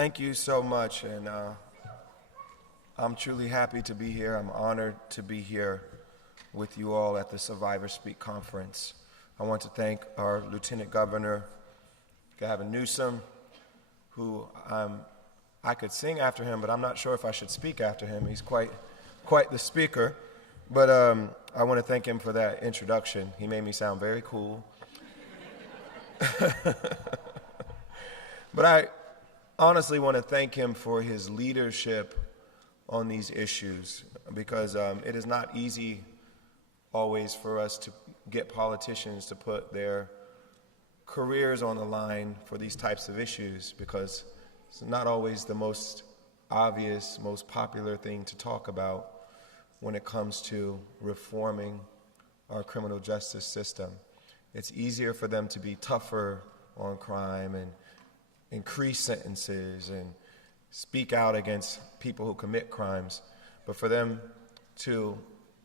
thank you so much, and I'm truly happy to be here. I'm honored to be here with you all at the Survivor Speak Conference. I want to thank our Lieutenant Governor, Gavin Newsom, who I could sing after him, but I'm not sure if I should speak after him. He's quite the speaker. But I want to thank him for that introduction. He made me sound very cool. But I honestly want to thank him for his leadership on these issues, because it is not easy always for us to get politicians to put their careers on the line for these types of issues, because it's not always the most obvious, most popular thing to talk about when it comes to reforming our criminal justice system. It's easier for them to be tougher on crime and increase sentences and speak out against people who commit crimes, but for them to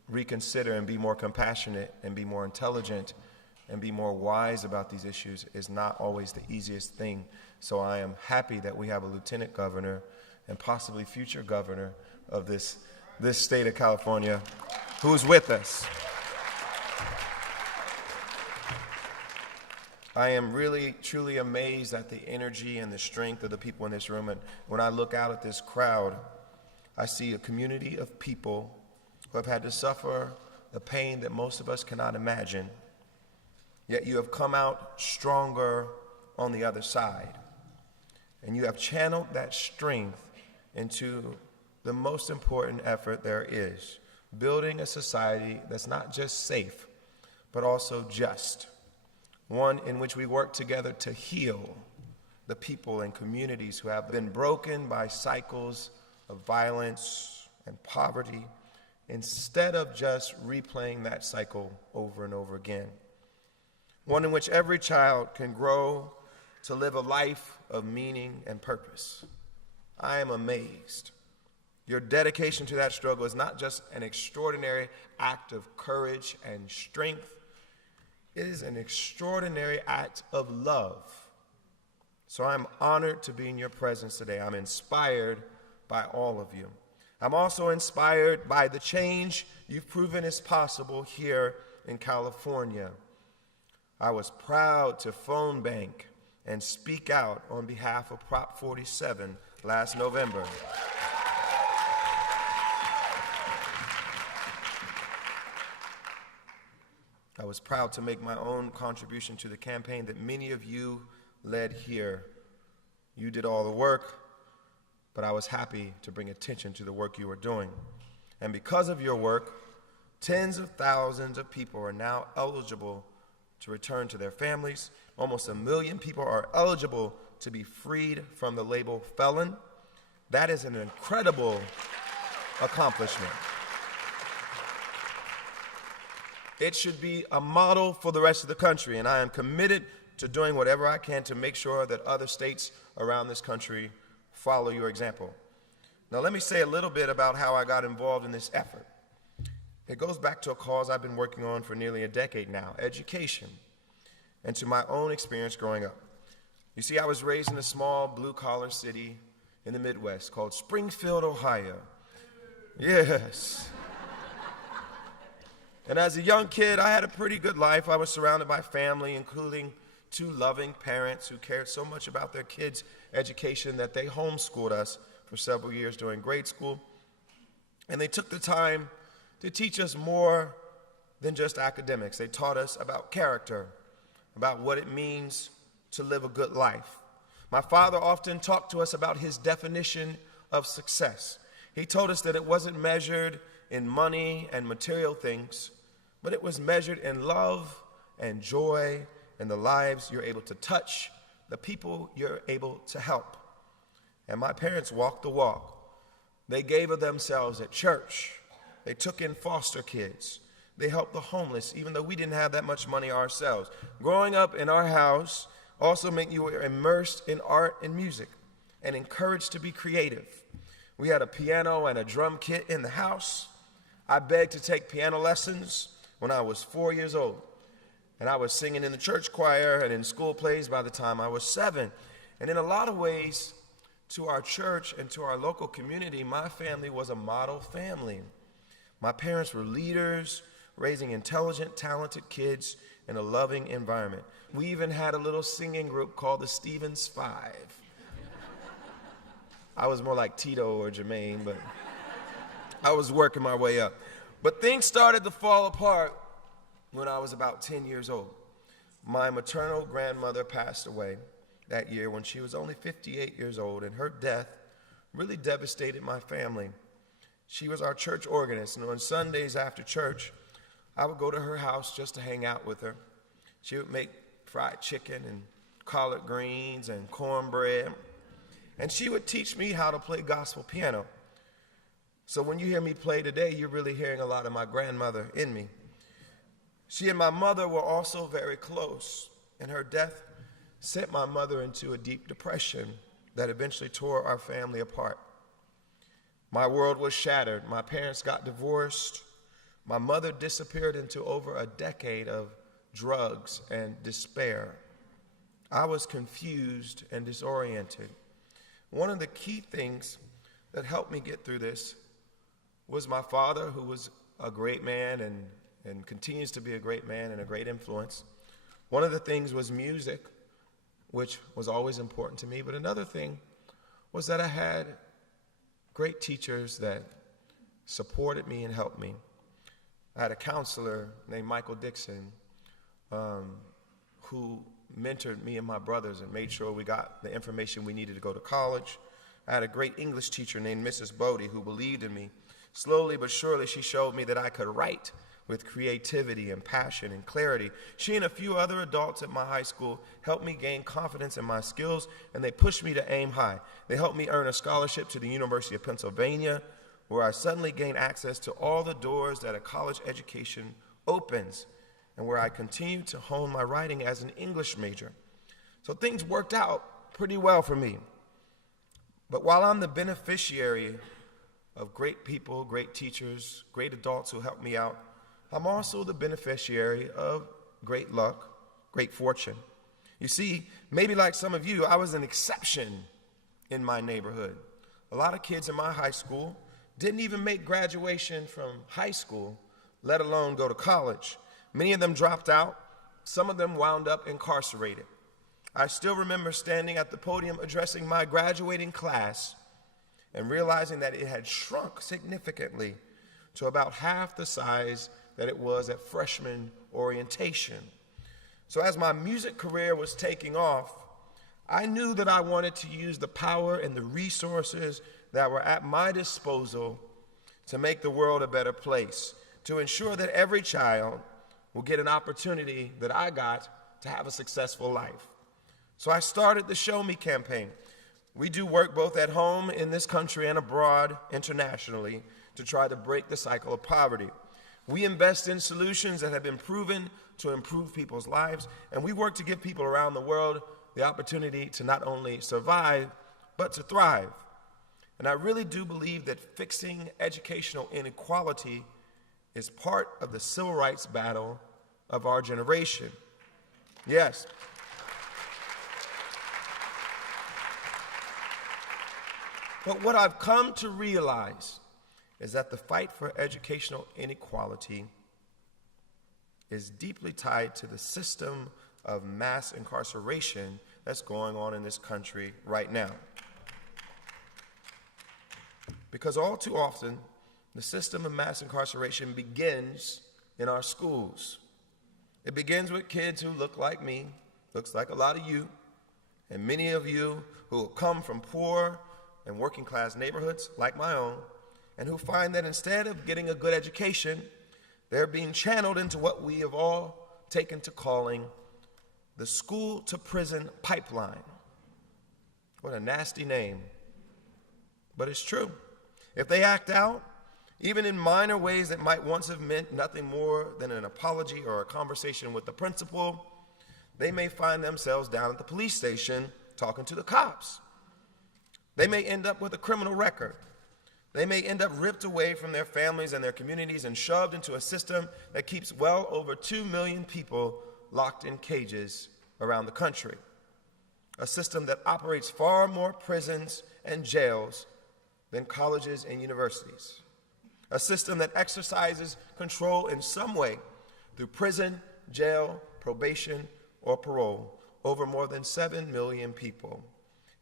reconsider and be more compassionate and be more intelligent and be more wise about these issues is not always the easiest thing. So I am happy that we have a lieutenant governor and possibly future governor of this state of California who's with us. I am really, truly amazed at the energy and the strength of the people in this room. And when I look out at this crowd, I see a community of people who have had to suffer the pain that most of us cannot imagine. Yet you have come out stronger on the other side. And you have channeled that strength into the most important effort there is, building a society that's not just safe, but also just. One in which we work together to heal the people and communities who have been broken by cycles of violence and poverty, instead of just replaying that cycle over and over again. One in which every child can grow to live a life of meaning and purpose. I am amazed. Your dedication to that struggle is not just an extraordinary act of courage and strength, it is an extraordinary act of love. So I'm honored to be in your presence today. I'm inspired by all of you. I'm also inspired by the change you've proven is possible here in California. I was proud to phone bank and speak out on behalf of Prop 47 last November. I was proud to make my own contribution to the campaign that many of you led here. You did all the work, but I was happy to bring attention to the work you were doing. And because of your work, tens of thousands of people are now eligible to return to their families. Almost 1 million people are eligible to be freed from the label felon. That is an incredible accomplishment. It should be a model for the rest of the country, and I am committed to doing whatever I can to make sure that other states around this country follow your example. Now, let me say a little bit about how I got involved in this effort. It goes back to a cause I've been working on for nearly a decade now, education, and to my own experience growing up. You see, I was raised in a small blue-collar city in the Midwest called Springfield, Ohio. Yes. And as a young kid, I had a pretty good life. I was surrounded by family, including 2 loving parents who cared so much about their kids' education that they homeschooled us for several years during grade school. And they took the time to teach us more than just academics. They taught us about character, about what it means to live a good life. My father often talked to us about his definition of success. He told us that it wasn't measured in money and material things, but it was measured in love and joy in the lives you're able to touch, the people you're able to help. And my parents walked the walk. They gave of themselves at church. They took in foster kids. They helped the homeless, even though we didn't have that much money ourselves. Growing up in our house also meant you were immersed in art and music and encouraged to be creative. We had a piano and a drum kit in the house. I begged to take piano lessons when I was 4 years old. And I was singing in the church choir and in school plays by the time I was 7. And in a lot of ways, to our church and to our local community, my family was a model family. My parents were leaders, raising intelligent, talented kids in a loving environment. We even had a little singing group called the Stevens Five. I was more like Tito or Jermaine, but I was working my way up. But things started to fall apart when I was about 10 years old. My maternal grandmother passed away that year when she was only 58 years old, and her death really devastated my family. She was our church organist, and on Sundays after church, I would go to her house just to hang out with her. She would make fried chicken and collard greens and cornbread, and she would teach me how to play gospel piano. So when you hear me play today, you're really hearing a lot of my grandmother in me. She and my mother were also very close, and her death sent my mother into a deep depression that eventually tore our family apart. My world was shattered. My parents got divorced. My mother disappeared into over a decade of drugs and despair. I was confused and disoriented. One of the key things that helped me get through this was my father, who was a great man and continues to be a great man and a great influence. One of the things was music, which was always important to me, but another thing was that I had great teachers that supported me and helped me. I had a counselor named Michael Dixon who mentored me and my brothers and made sure we got the information we needed to go to college. I had a great English teacher named Mrs. Bodie who believed in me. Slowly but surely, she showed me that I could write with creativity and passion and clarity. She and a few other adults at my high school helped me gain confidence in my skills, and they pushed me to aim high. They helped me earn a scholarship to the University of Pennsylvania, where I suddenly gained access to all the doors that a college education opens, and where I continued to hone my writing as an English major. So things worked out pretty well for me. But while I'm the beneficiary of great people, great teachers, great adults who helped me out, I'm also the beneficiary of great luck, great fortune. You see, maybe like some of you, I was an exception in my neighborhood. A lot of kids in my high school didn't even make graduation from high school, let alone go to college. Many of them dropped out. Some of them wound up incarcerated. I still remember standing at the podium addressing my graduating class and realizing that it had shrunk significantly to about half the size that it was at freshman orientation. So as my music career was taking off, I knew that I wanted to use the power and the resources that were at my disposal to make the world a better place, to ensure that every child will get an opportunity that I got to have a successful life. So I started the Show Me campaign. We do work both at home in this country and abroad internationally to try to break the cycle of poverty. We invest in solutions that have been proven to improve people's lives, and we work to give people around the world the opportunity to not only survive, but to thrive. And I really do believe that fixing educational inequality is part of the civil rights battle of our generation. Yes. But what I've come to realize is that the fight for educational inequality is deeply tied to the system of mass incarceration that's going on in this country right now. Because all too often, the system of mass incarceration begins in our schools. It begins with kids who look like me, looks like a lot of you, and many of you who come from poor and working class neighborhoods like my own, and who find that instead of getting a good education, they're being channeled into what we have all taken to calling the school to prison pipeline. What a nasty name, but it's true. If they act out, even in minor ways that might once have meant nothing more than an apology or a conversation with the principal, they may find themselves down at the police station talking to the cops. They may end up with a criminal record. They may end up ripped away from their families and their communities and shoved into a system that keeps well over 2 million people locked in cages around the country. a system that operates far more prisons and jails than colleges and universities, a system that exercises control in some way through prison, jail, probation, or parole over more than 7 million people.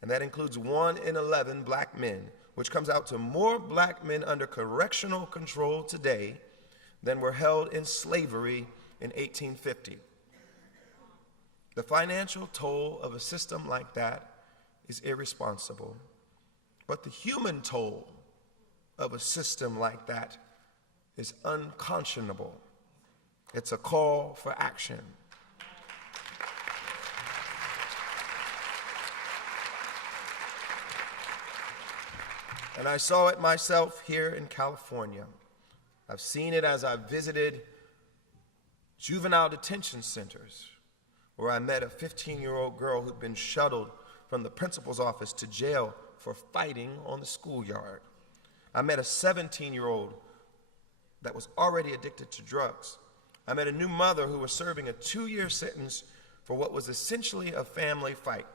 And that includes 1 in 11 black men, which comes out to more black men under correctional control today than were held in slavery in 1850. The financial toll of a system like that is irresponsible, but the human toll of a system like that is unconscionable. It's a call for action. And I saw it myself here in California. I've seen it as I've visited juvenile detention centers, where I met a 15-year-old girl who'd been shuttled from the principal's office to jail for fighting on the schoolyard. I met a 17-year-old that was already addicted to drugs. I met a new mother who was serving a 2-year sentence for what was essentially a family fight.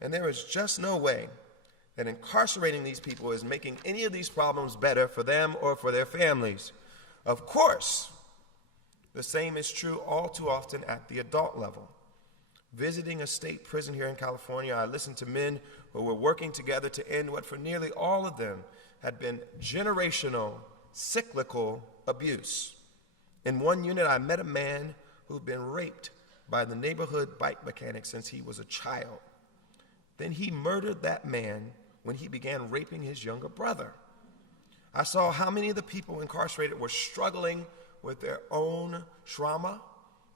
And there is just no way that incarcerating these people is making any of these problems better for them or for their families. Of course, the same is true all too often at the adult level. Visiting a state prison here in California, I listened to men who were working together to end what for nearly all of them had been generational, cyclical abuse. In one unit, I met a man who'd been raped by the neighborhood bike mechanic since he was a child. Then he murdered that man when he began raping his younger brother. I saw how many of the people incarcerated were struggling with their own trauma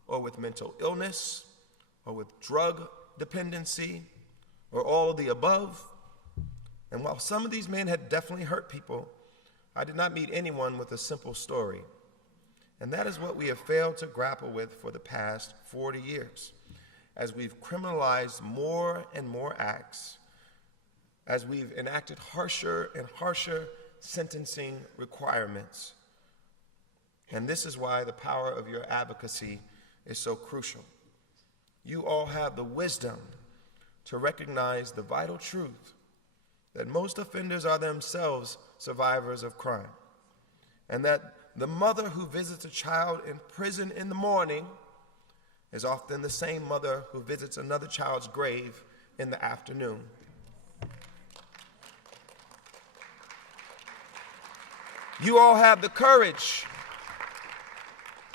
or with mental illness or with drug dependency or all of the above. And while some of these men had definitely hurt people, I did not meet anyone with a simple story. And that is what we have failed to grapple with for the past 40 years, as we've criminalized more and more acts, as we've enacted harsher and harsher sentencing requirements. And this is why the power of your advocacy is so crucial. You all have the wisdom to recognize the vital truth that most offenders are themselves survivors of crime, and that the mother who visits a child in prison in the morning is often the same mother who visits another child's grave in the afternoon. You all have the courage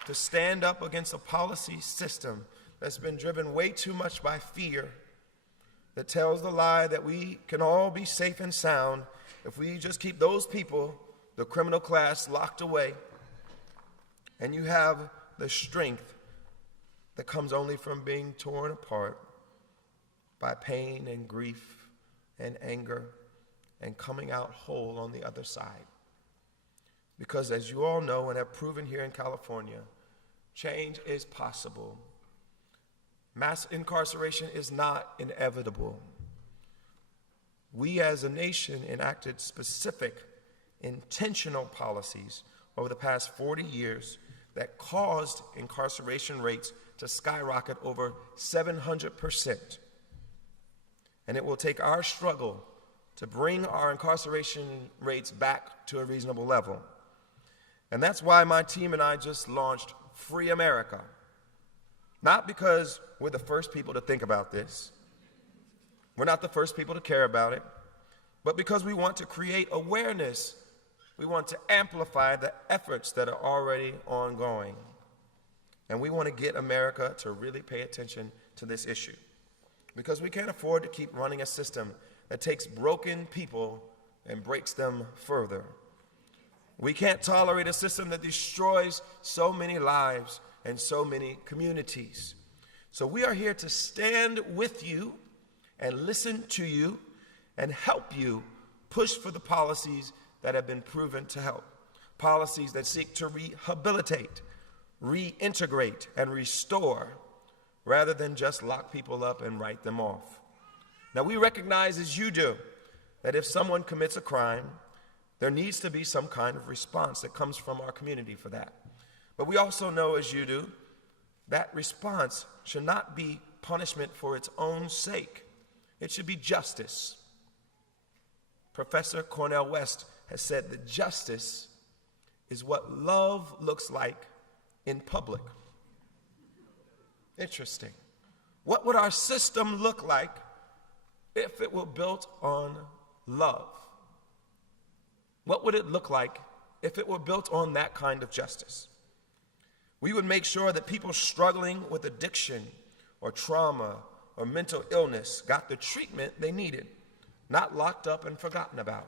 to stand up against a policy system that's been driven way too much by fear, that tells the lie that we can all be safe and sound if we just keep those people, the criminal class, locked away. And you have the strength that comes only from being torn apart by pain and grief and anger and coming out whole on the other side. Because as you all know and have proven here in California, change is possible. Mass incarceration is not inevitable. We as a nation enacted specific, intentional policies over the past 40 years that caused incarceration rates to skyrocket over 700%. And it will take our struggle to bring our incarceration rates back to a reasonable level. And that's why my team and I just launched Free America. Not because we're the first people to think about this. We're not the first people to care about it. But because we want to create awareness. We want to amplify the efforts that are already ongoing. And we want to get America to really pay attention to this issue. Because we can't afford to keep running a system that takes broken people and breaks them further. We can't tolerate a system that destroys so many lives and so many communities. So we are here to stand with you and listen to you and help you push for the policies that have been proven to help. Policies that seek to rehabilitate, reintegrate, and restore, rather than just lock people up and write them off. Now, we recognize, as you do, that if someone commits a crime, there needs to be some kind of response that comes from our community for that. But we also know, as you do, that response should not be punishment for its own sake. It should be justice. Professor Cornel West has said that justice is what love looks like in public. Interesting. What would our system look like if it were built on love? What would it look like if it were built on that kind of justice? We would make sure that people struggling with addiction or trauma or mental illness got the treatment they needed, not locked up and forgotten about.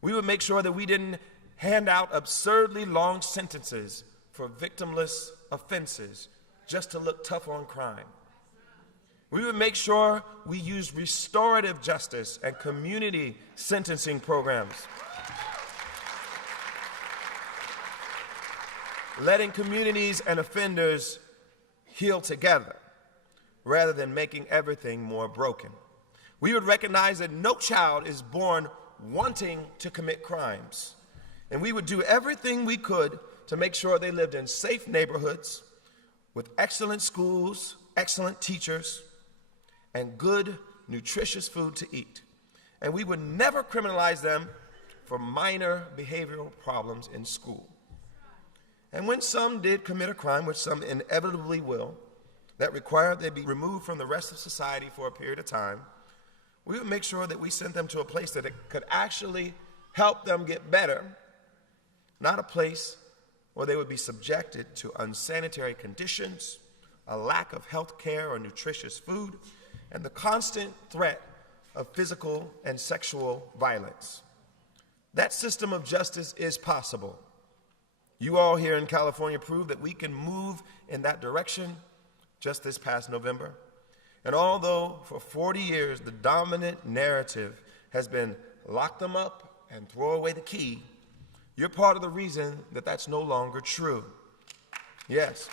We would make sure that we didn't hand out absurdly long sentences for victimless offenses just to look tough on crime. We would make sure we used restorative justice and community sentencing programs, letting communities and offenders heal together rather than making everything more broken. We would recognize that no child is born wanting to commit crimes, and we would do everything we could to make sure they lived in safe neighborhoods with excellent schools, excellent teachers, and good, nutritious food to eat. And we would never criminalize them for minor behavioral problems in school. And when some did commit a crime, which some inevitably will, that required they be removed from the rest of society for a period of time, we would make sure that we sent them to a place that it could actually help them get better, not a place where they would be subjected to unsanitary conditions, a lack of health care or nutritious food, and the constant threat of physical and sexual violence. That system of justice is possible. You all here in California proved that we can move in that direction just this past November. And although for 40 years the dominant narrative has been lock them up and throw away the key, you're part of the reason that that's no longer true. Yes.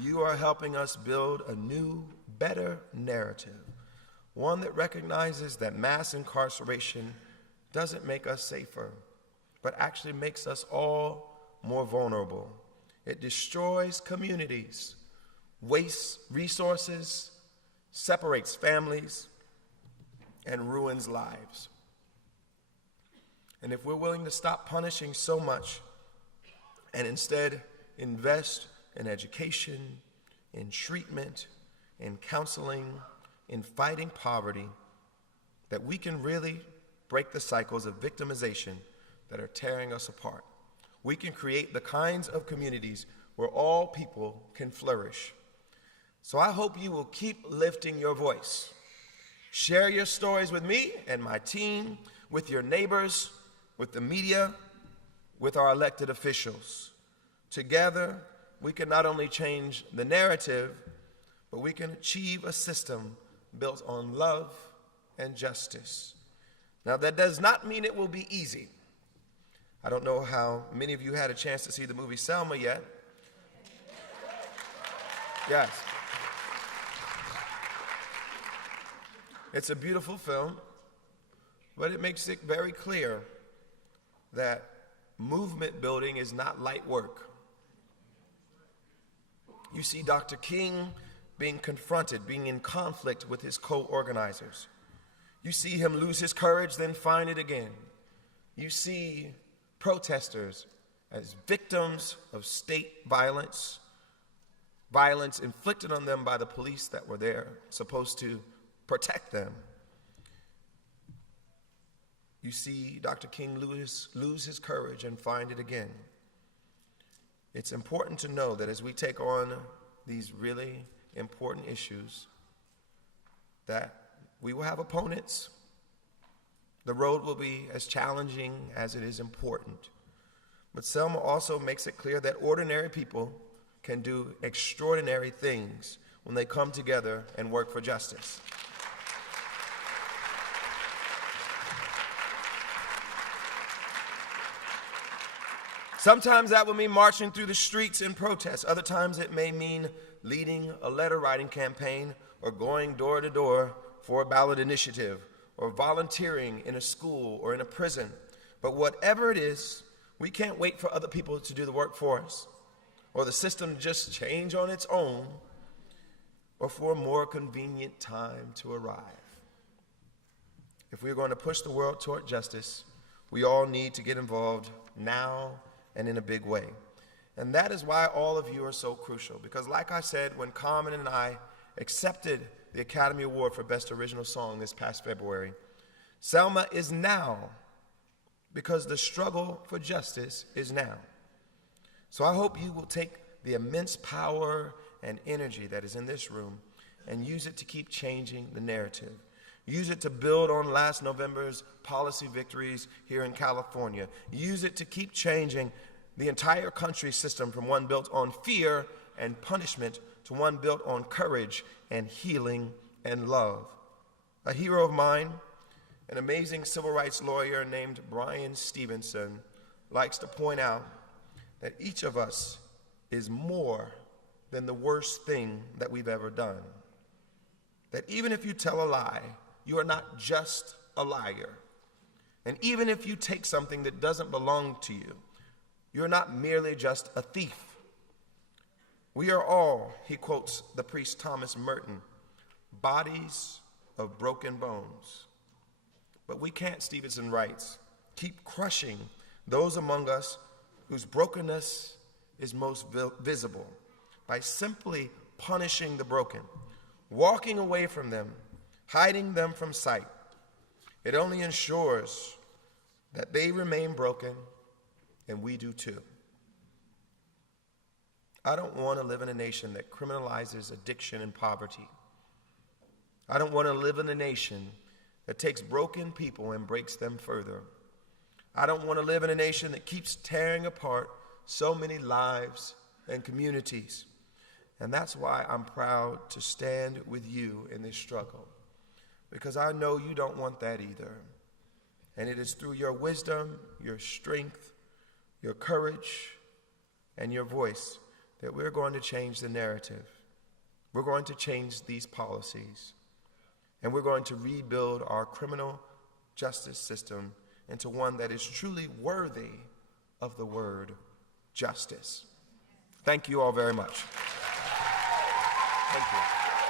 You are helping us build a new, better narrative, one that recognizes that mass incarceration doesn't make us safer, but actually makes us all more vulnerable. It destroys communities, wastes resources, separates families, and ruins lives. And if we're willing to stop punishing so much and instead invest in education, in treatment, in counseling, in fighting poverty, that we can really break the cycles of victimization that are tearing us apart. We can create the kinds of communities where all people can flourish. So I hope you will keep lifting your voice. Share your stories with me and my team, with your neighbors, with the media, with our elected officials. Together, we can not only change the narrative, but we can achieve a system built on love and justice. Now, that does not mean it will be easy. I don't know how many of you had a chance to see the movie Selma yet. Yes. It's a beautiful film, but it makes it very clear that movement building is not light work. You see Dr. King being confronted, being in conflict with his co-organizers. You see him lose his courage, then find it again. You see protesters as victims of state violence, violence inflicted on them by the police that were there, supposed to protect them. You see Dr. King lose his courage and find it again. It's important to know that as we take on these really important issues, that we will have opponents. The road will be as challenging as it is important. But Selma also makes it clear that ordinary people can do extraordinary things when they come together and work for justice. Sometimes that will mean marching through the streets in protest. Other times it may mean leading a letter writing campaign or going door to door for a ballot initiative or volunteering in a school or in a prison. But whatever it is, we can't wait for other people to do the work for us or the system to just change on its own, or for a more convenient time to arrive. If we're going to push the world toward justice, we all need to get involved now and in a big way. And that is why all of you are so crucial, because like I said, when Carmen and I accepted the Academy Award for Best Original Song this past February, Selma is now, because the struggle for justice is now. So I hope you will take the immense power and energy that is in this room and use it to keep changing the narrative. Use it to build on last November's policy victories here in California. Use it to keep changing the entire country system from one built on fear and punishment to one built on courage and healing and love. A hero of mine, an amazing civil rights lawyer named Bryan Stevenson, likes to point out that each of us is more than the worst thing that we've ever done. That even if you tell a lie, you are not just a liar. And even if you take something that doesn't belong to you, you're not merely just a thief. We are all, he quotes the priest Thomas Merton, bodies of broken bones. But we can't, Stevenson writes, keep crushing those among us whose brokenness is most visible by simply punishing the broken, walking away from them, hiding them from sight. It only ensures that they remain broken, and we do too. I don't want to live in a nation that criminalizes addiction and poverty. I don't want to live in a nation that takes broken people and breaks them further. I don't want to live in a nation that keeps tearing apart so many lives and communities. And that's why I'm proud to stand with you in this struggle, because I know you don't want that either. And it is through your wisdom, your strength, your courage, and your voice that we're going to change the narrative. We're going to change these policies. And we're going to rebuild our criminal justice system into one that is truly worthy of the word justice. Thank you all very much. Thank you.